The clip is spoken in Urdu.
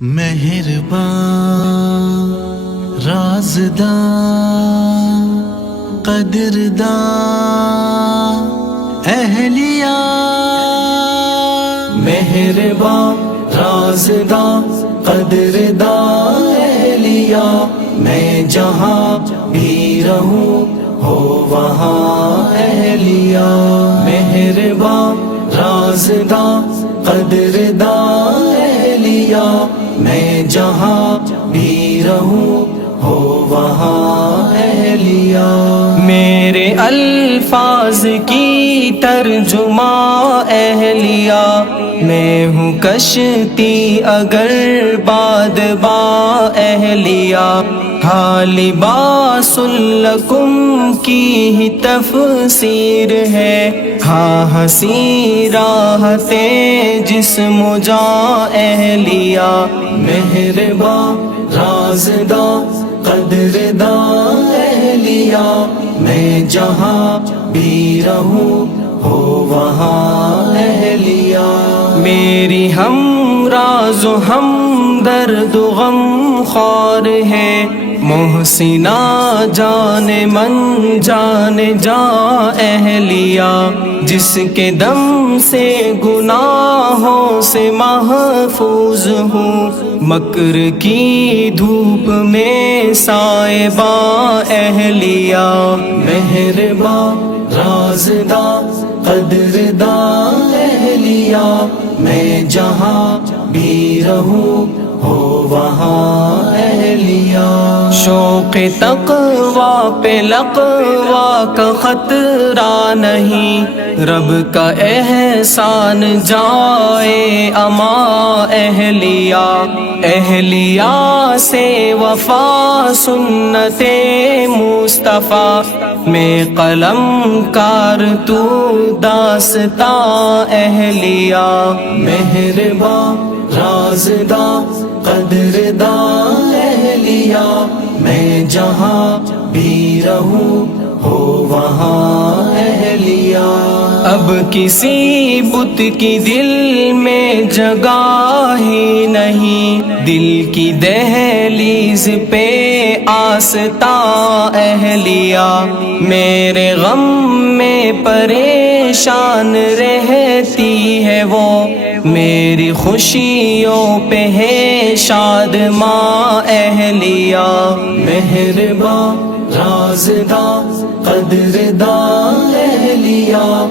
مہرباں رازداں قدرداں اہلیہ، مہرباں رازداں قدرداں اہلیہ، میں جہاں بھی رہوں ہو وہاں اہلیہ، مہرباں رازداں قدرداں اہلیہ، میں جہاں بھی رہوں ہو وہاں اہلیہ، میرے الفاظ کی ترجمہ اہلیہ، میں ہوں کشتی اگر بادباں اہلیہ، ہاں لباس لکم کی ہی تفسیر ہے، ہاں ہنسی راحتیں جسم و جاں اہلیہ، مہرباں رازداں قدرداں اہلیہ، میں جہاں بھی رہوں ہو وہاں اہلیہ، میری ہم راز و ہم درد و غم خوار ہے، محسنہ جان من جان جاں اہلیہ، جس کے دم سے گناہوں سے محفوظ ہوں، مکر کی دھوپ میں سائباں اہلیہ، مہرباں رازداں قدرداں اہلیہ، میں جہاں بھی رہوں ہو وہاں اہلیہ، شوق تقویٰ پہ لقویٰ کا خطرہ نہیں، رب کا احسان جائے اما اہلیہ، اہلیہ سے وفا سنت مصطفیٰ، میں قلم کار تو داستاں اہلیہ، مہرباں رازداں قدرداں اہلیہ، میں جہاں بھی رہوں ہو وہاں اہلیہ، اب کسی بت کی دل میں جگہ ہی نہیں، دل کی دہلیز پہ آستاں اہلیہ، میرے غم میں پریشان رہتی ہے وہ، میری خوشیوں پہ ہے شادماں اہلیہ، مہرباں رازداں قدرداں اہلیہ،